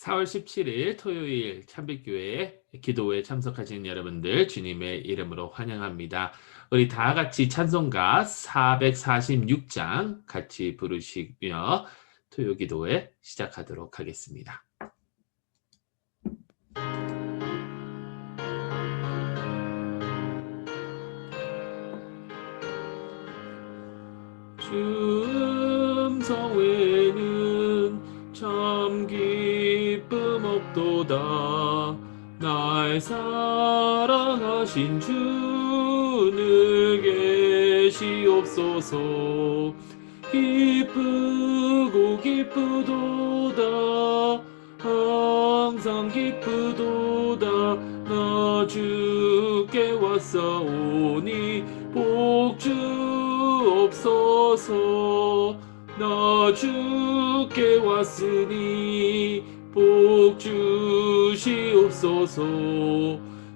4월 17일 토요일 참빛교회 기도회에 참석하신 여러분들 주님의 이름으로 환영합니다. 우리 다 같이 찬송가 446장 같이 부르시며 토요 기도회 시작하도록 하겠습니다. 주 음성 외에는 참 기쁨 없도다. 날 사랑하신 주는 계시옵소서. 기쁘고 기쁘도다. 항상 기쁘도다. 나 주께 왔사오니 복 주옵소서. 나 주께 왔으니 복 주시옵소서.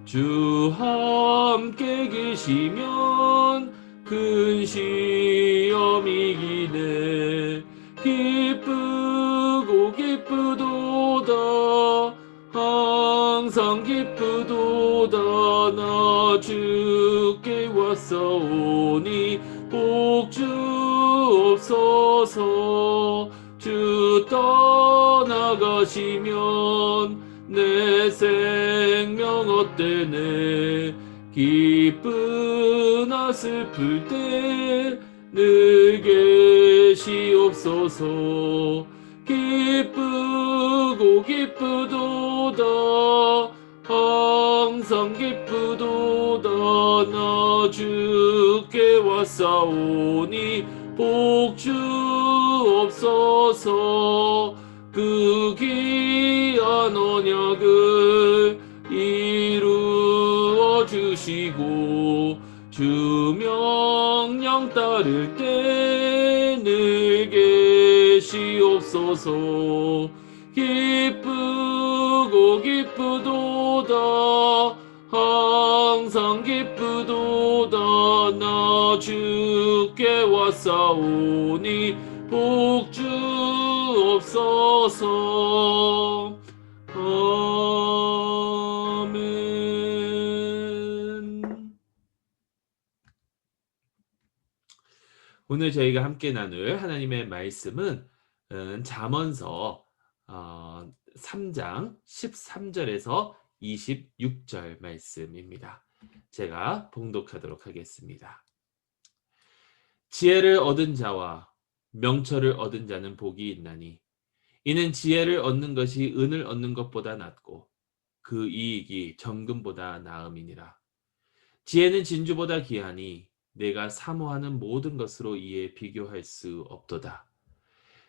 주 함께 계시면 큰 시험이기네. 기쁘고 기쁘도다. 항상 기쁘도다. 나 주께 왔사오니 복 주옵소서. 주 떠나가시면 내 생명 헛되네. 기쁘나 슬플 때 늘 계시옵소서. 기쁘고 기쁘도다. 항상 기쁘도다. 나 주께 왔사오니 복 주옵소서. 그 귀한 언약을 이루어 주시고 주 명령 따를 때 늘 계시옵소서. 기쁘고 기쁘도다. 항상 기쁘도다. 나 주께 왔사오니 복 주옵소서. 아멘. 오늘 저희가 함께 나눌 하나님의 말씀은 잠언서 3장 13절에서 26절 말씀입니다. 제가 봉독하도록 하겠습니다. 지혜를 얻은 자와 명철을 얻은 자는 복이 있나니 이는 지혜를 얻는 것이 은을 얻는 것보다 낫고 그 이익이 정금보다 나음이니라. 지혜는 진주보다 귀하니 내가 사모하는 모든 것으로 이에 비교할 수 없도다.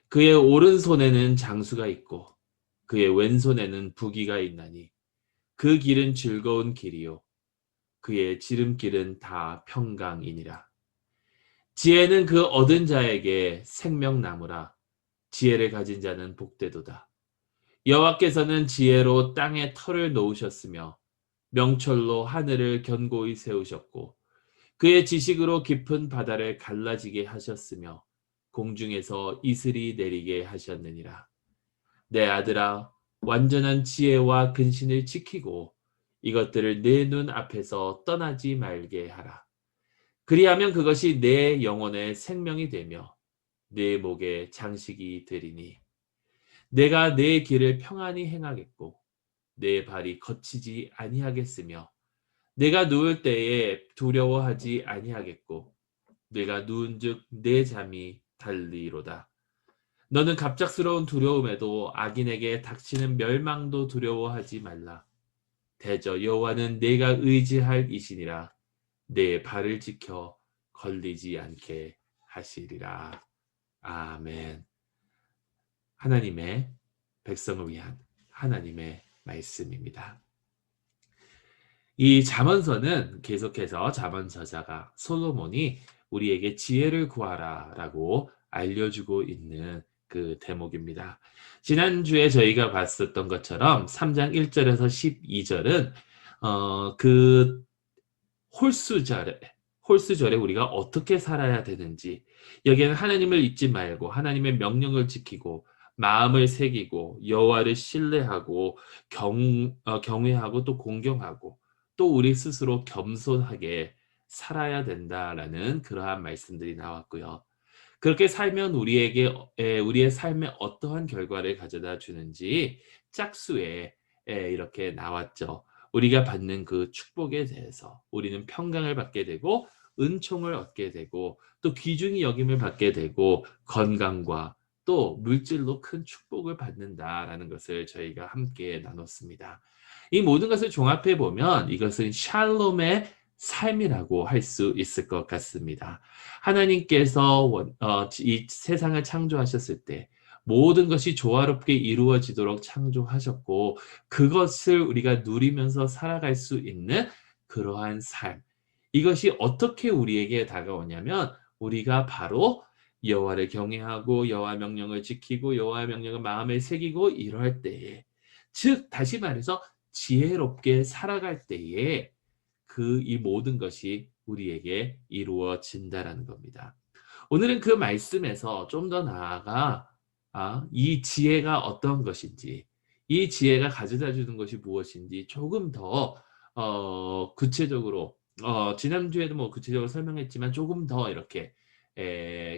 그의 오른손에는 장수가 있고 그의 왼손에는 부귀가 있나니 그 길은 즐거운 길이요 그의 지름길은 다 평강이니라. 지혜는 그 얻은 자에게 생명나무라. 지혜를 가진 자는 복되도다. 여호와께서는 지혜로 땅에 터를 놓으셨으며 명철로 하늘을 견고히 세우셨고 그의 지식으로 깊은 바다를 갈라지게 하셨으며 공중에서 이슬이 내리게 하셨느니라. 내 아들아, 완전한 지혜와 근신을 지키고 이것들을 내 눈 앞에서 떠나지 말게 하라. 그리하면 그것이 내 영혼의 생명이 되며 내 목에 장식이 되리니 내가 내 길을 평안히 행하겠고 내 발이 거치지 아니하겠으며 내가 누울 때에 두려워하지 아니하겠고 내가 누운즉 내 잠이 달리로다. 너는 갑작스러운 두려움에도 악인에게 닥치는 멸망도 두려워하지 말라. 대저 여호와는 내가 의지할 이시니라. 내 발을 지켜 걸리지 않게 하시리라. 아멘. 하나님의 백성을 위한 하나님의 말씀입니다. 이 잠언서는 계속해서 잠언 저자가 솔로몬이 우리에게 지혜를 구하라라고 알려주고 있는 그 대목입니다. 지난주에 저희가 봤었던 것처럼 3장 1절에서 12절은 그 홀수절에 우리가 어떻게 살아야 되는지, 여기에는 하나님을 잊지 말고 하나님의 명령을 지키고 마음을 새기고 여호와를 신뢰하고 경외하고 또 공경하고 또 우리 스스로 겸손하게 살아야 된다라는 그러한 말씀들이 나왔고요. 그렇게 살면 우리의 삶에 어떠한 결과를 가져다 주는지 짝수에 이렇게 나왔죠. 우리가 받는 그 축복에 대해서 우리는 평강을 받게 되고 은총을 얻게 되고 또 귀중히 여김을 받게 되고 건강과 또 물질로 큰 축복을 받는다라는 것을 저희가 함께 나눴습니다. 이 모든 것을 종합해 보면 이것은 샬롬의 삶이라고 할 수 있을 것 같습니다. 하나님께서 이 세상을 창조하셨을 때 모든 것이 조화롭게 이루어지도록 창조하셨고 그것을 우리가 누리면서 살아갈 수 있는 그러한 삶. 이것이 어떻게 우리에게 다가오냐면 우리가 바로 여호와를 경외하고 여호와 명령을 지키고 여호와 명령을 마음에 새기고 이럴 때에 즉 다시 말해서 지혜롭게 살아갈 때에 이 모든 것이 우리에게 이루어진다라는 겁니다. 오늘은 그 말씀에서 좀 더 나아가 이 지혜가 어떤 것인지, 이 지혜가 가져다 주는 것이 무엇인지 조금 더 구체적으로 지난주에도 뭐 구체적으로 설명했지만 조금 더 이렇게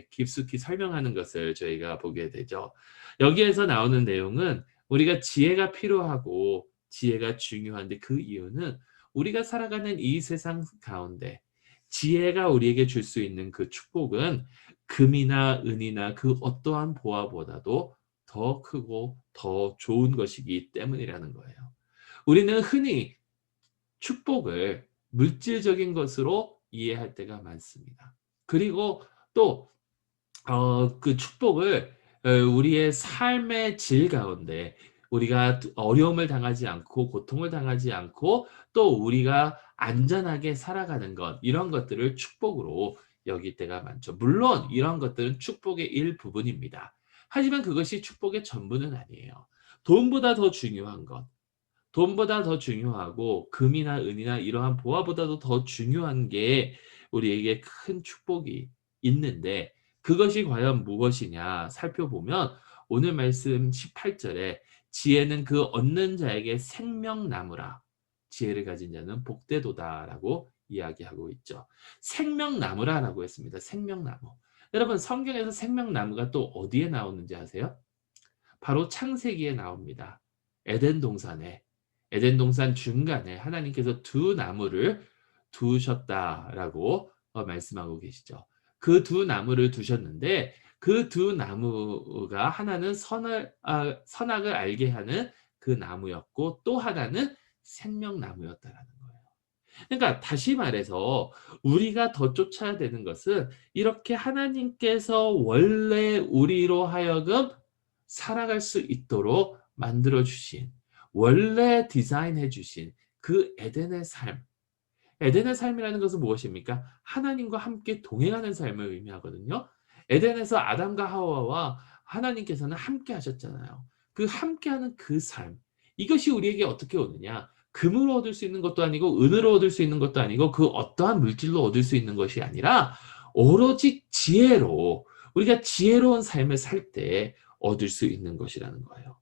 깊숙이 설명하는 것을 저희가 보게 되죠. 여기에서 나오는 내용은 우리가 지혜가 필요하고 지혜가 중요한데 그 이유는 우리가 살아가는 이 세상 가운데 지혜가 우리에게 줄 수 있는 그 축복은 금이나 은이나 그 어떠한 보화보다도 더 크고 더 좋은 것이기 때문이라는 거예요. 우리는 흔히 축복을 물질적인 것으로 이해할 때가 많습니다. 그리고 또 그 축복을 우리의 삶의 질 가운데 우리가 어려움을 당하지 않고 고통을 당하지 않고 또 우리가 안전하게 살아가는 것 이런 것들을 축복으로 여길 때가 많죠. 물론 이런 것들은 축복의 일부분입니다. 하지만 그것이 축복의 전부는 아니에요. 돈보다 더 중요한 것, 돈보다 더 중요하고 금이나 은이나 이러한 보화보다도 더 중요한 게 우리에게 큰 축복이 있는데 그것이 과연 무엇이냐 살펴보면 오늘 말씀 18절에 지혜는 그 얻는 자에게 생명나무라. 지혜를 가진 자는 복되도다라고 이야기하고 있죠. 생명나무라라고 했습니다. 생명나무. 여러분 성경에서 생명나무가 또 어디에 나오는지 아세요? 바로 창세기에 나옵니다. 에덴 동산에 에덴 동산 중간에 하나님께서 두 나무를 두셨다라고 말씀하고 계시죠. 그 두 나무를 두셨는데 그 두 나무가 하나는 선악을 알게 하는 그 나무였고 또 하나는 생명나무였다라는 거예요. 그러니까 다시 말해서 우리가 더 쫓아야 되는 것은 이렇게 하나님께서 원래 우리로 하여금 살아갈 수 있도록 만들어 주신 원래 디자인해 주신 그 에덴의 삶. 에덴의 삶이라는 것은 무엇입니까? 하나님과 함께 동행하는 삶을 의미하거든요. 에덴에서 아담과 하와와 하나님께서는 함께 하셨잖아요. 그 함께하는 그 삶. 이것이 우리에게 어떻게 오느냐? 금으로 얻을 수 있는 것도 아니고 은으로 얻을 수 있는 것도 아니고 그 어떠한 물질로 얻을 수 있는 것이 아니라 오로지 지혜로 우리가 지혜로운 삶을 살 때 얻을 수 있는 것이라는 거예요.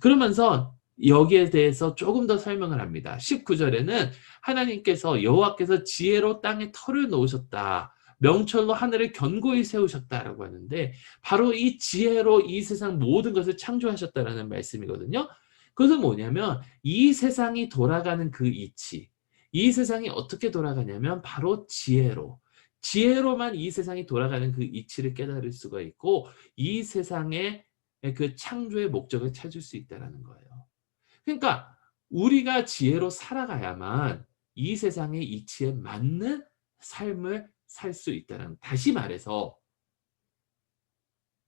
그러면서 여기에 대해서 조금 더 설명을 합니다. 19절에는 하나님께서 여호와께서 지혜로 땅에 터를 놓으셨다. 명철로 하늘을 견고히 세우셨다라고 하는데 바로 이 지혜로 이 세상 모든 것을 창조하셨다라는 말씀이거든요. 그것은 뭐냐면 이 세상이 돌아가는 그 이치, 이 세상이 어떻게 돌아가냐면 바로 지혜로. 지혜로만 이 세상이 돌아가는 그 이치를 깨달을 수가 있고 이 세상의 그 창조의 목적을 찾을 수 있다라는 거예요. 그러니까 우리가 지혜로 살아가야만 이 세상의 이치에 맞는 삶을 살 수 있다는 다시 말해서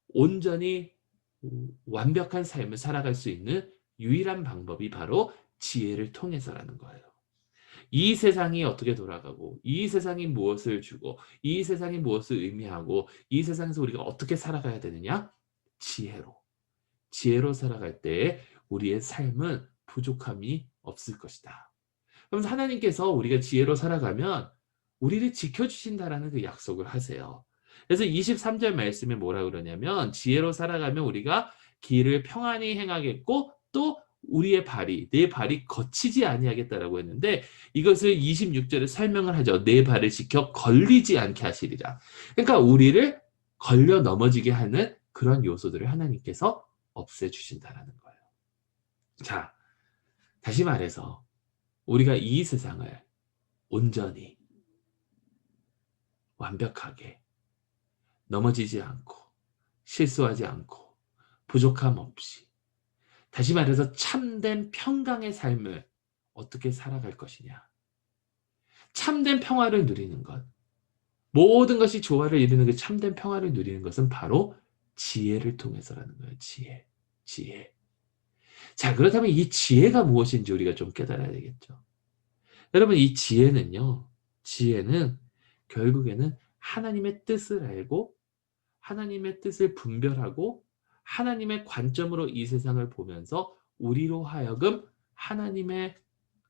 온전히 완벽한 삶을 살아갈 수 있는 유일한 방법이 바로 지혜를 통해서라는 거예요. 이 세상이 어떻게 돌아가고 이 세상이 무엇을 주고 이 세상이 무엇을 의미하고 이 세상에서 우리가 어떻게 살아가야 되느냐? 지혜로. 지혜로 살아갈 때 우리의 삶은 부족함이 없을 것이다. 그러면서 하나님께서 우리가 지혜로 살아가면 우리를 지켜주신다라는 그 약속을 하세요. 그래서 23절 말씀에 뭐라 그러냐면 지혜로 살아가면 우리가 길을 평안히 행하겠고 또 우리의 발이 내 발이 거치지 아니하겠다라고 했는데 이것을 26절에 설명을 하죠. 내 발을 지켜 걸리지 않게 하시리라. 그러니까 우리를 걸려 넘어지게 하는 그런 요소들을 하나님께서 없애주신다라는 거예요. 자, 다시 말해서 우리가 이 세상을 온전히 완벽하게 넘어지지 않고 실수하지 않고 부족함 없이 다시 말해서 참된 평강의 삶을 어떻게 살아갈 것이냐. 참된 평화를 누리는 것. 모든 것이 조화를 이루는 그 참된 평화를 누리는 것은 바로 지혜를 통해서라는 거예요. 지혜. 지혜. 자, 그렇다면 이 지혜가 무엇인지 우리가 좀 깨달아야 되겠죠. 여러분, 이 지혜는요. 지혜는 결국에는 하나님의 뜻을 알고 하나님의 뜻을 분별하고 하나님의 관점으로 이 세상을 보면서 우리로 하여금 하나님의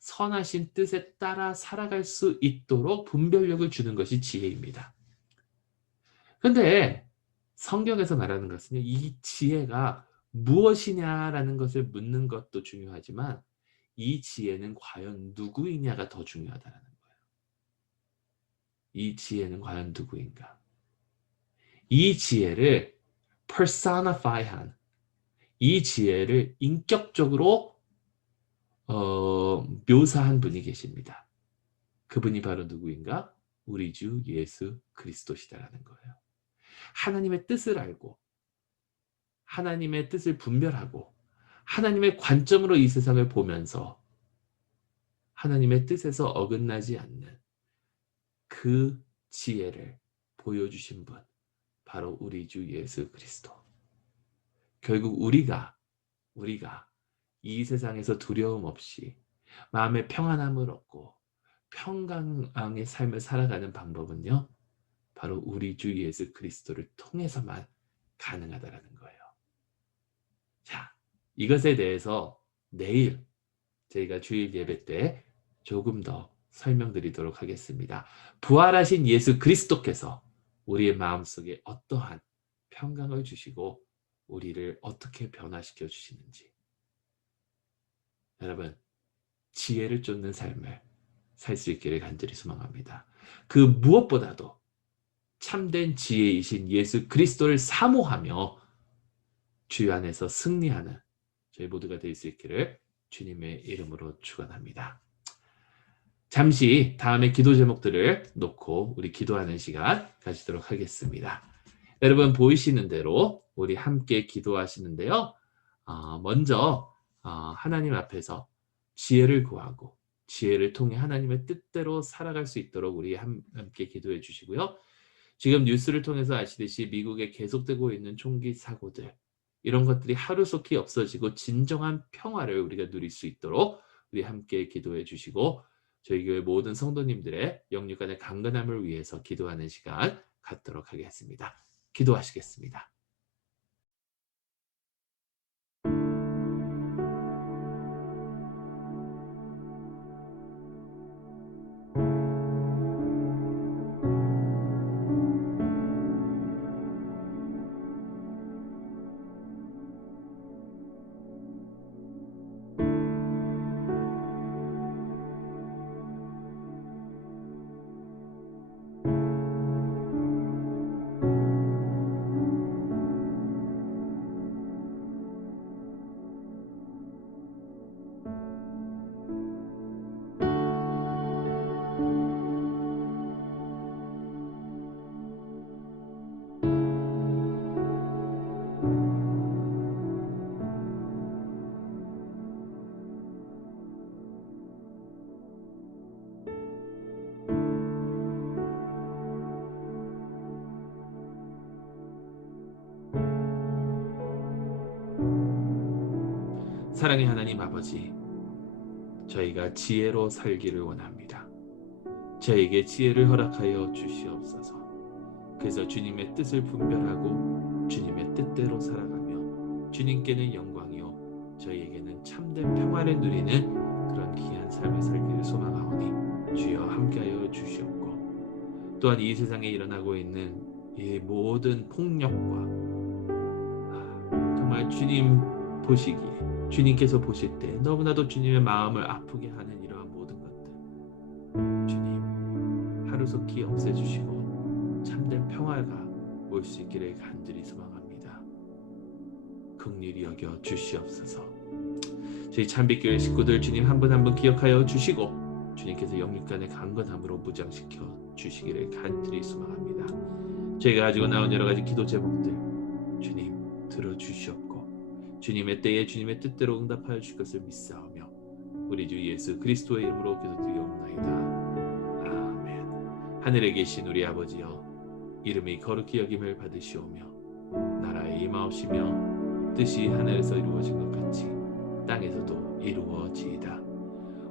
선하신 뜻에 따라 살아갈 수 있도록 분별력을 주는 것이 지혜입니다. 그런데 성경에서 말하는 것은요, 이 지혜가 무엇이냐라는 것을 묻는 것도 중요하지만 이 지혜는 과연 누구이냐가 더 중요하다는 거예요. 이 지혜는 과연 누구인가? 이 지혜를 personify한, 이 지혜를 인격적으로 묘사한 분이 계십니다. 그분이 바로 누구인가? 우리 주 예수 그리스도시다라는 거예요. 하나님의 뜻을 알고 하나님의 뜻을 분별하고 하나님의 관점으로 이 세상을 보면서 하나님의 뜻에서 어긋나지 않는 그 지혜를 보여주신 분, 바로 우리 주 예수 그리스도. 결국 우리가 이 세상에서 두려움 없이 마음의 평안함을 얻고 평강의 삶을 살아가는 방법은요, 바로 우리 주 예수 그리스도를 통해서만 가능하다라는 거예요. 자, 이것에 대해서 내일 저희가 주일 예배 때 조금 더 설명드리도록 하겠습니다. 부활하신 예수 그리스도께서 우리의 마음속에 어떠한 평강을 주시고 우리를 어떻게 변화시켜 주시는지, 여러분 지혜를 쫓는 삶을 살 수 있기를 간절히 소망합니다. 그 무엇보다도 참된 지혜이신 예수 그리스도를 사모하며 주 안에서 승리하는 저희 모두가 될 수 있기를 주님의 이름으로 축원합니다. 잠시 다음에 기도 제목들을 놓고 우리 기도하는 시간 가지도록 하겠습니다. 여러분 보이시는 대로 우리 함께 기도하시는데요. 먼저 하나님 앞에서 지혜를 구하고 지혜를 통해 하나님의 뜻대로 살아갈 수 있도록 우리 함께 기도해 주시고요. 지금 뉴스를 통해서 아시듯이 미국에 계속되고 있는 총기 사고들, 이런 것들이 하루속히 없어지고 진정한 평화를 우리가 누릴 수 있도록 우리 함께 기도해 주시고 저희 교회 모든 성도님들의 영육간의 강건함을 위해서 기도하는 시간 갖도록 하겠습니다. 기도하시겠습니다. 사랑의 하나님 아버지, 저희가 지혜로 살기를 원합니다. 저에게 지혜를 허락하여 주시옵소서. 그래서 주님의 뜻을 분별하고 주님의 뜻대로 살아가며 주님께는 영광이요 저희에게는 참된 평화를 누리는 그런 귀한 삶을 살기를 소망하오니 주여 함께하여 주시옵고, 또한 이 세상에 일어나고 있는 이 모든 폭력과 정말 주님 보시기에 주님께서 보실 때 너무나도 주님의 마음을 아프게 하는 이러한 모든 것들 주님 하루속히 없애주시고 참된 평화가 올 수 있기를 간절히 소망합니다. 긍휼히 여겨 주시옵소서. 저희 참빛교회 식구들 주님 한 분 한 분 기억하여 주시고 주님께서 영육간의 강건함으로 무장시켜 주시기를 간절히 소망합니다. 저희가 가지고 나온 여러 가지 기도 제목들 주님 들어주시옵고 주님의 때에 주님의 뜻대로 응답하여 주실 것을 믿사오며 우리 주 예수 그리스도의 이름으로 기도드리옵나이다. 아멘. 하늘에 계신 우리 아버지여 이름이 거룩히 여김을 받으시오며 나라에 임하옵시며 뜻이 하늘에서 이루어진 것 같이 땅에서도 이루어지이다.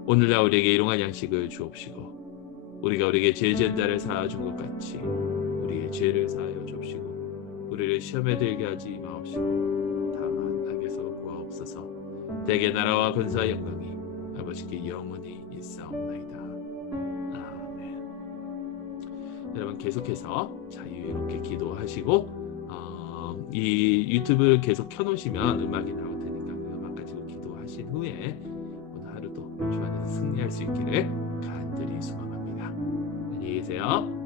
오늘날 우리에게 일용할 양식을 주옵시고 우리가 우리에게 죄 지은 자를 사하여 준 것 같이 우리의 죄를 사하여 주옵시고 우리를 시험에 들게 하지 마옵시고 다만 악에서 구하옵소서. 대개 나라와 권세와 영광이 아버지께 영원히 있사옵나이다. 아멘. 여러분 계속해서 자유롭게 기도하시고 이 유튜브를 계속 켜놓으시면 음악이 나올 테니까 그 음악 가지고 기도하신 후에 오늘 하루도 주 안에서 승리할 수 있기를 간절히 소망합니다. 안녕히 계세요.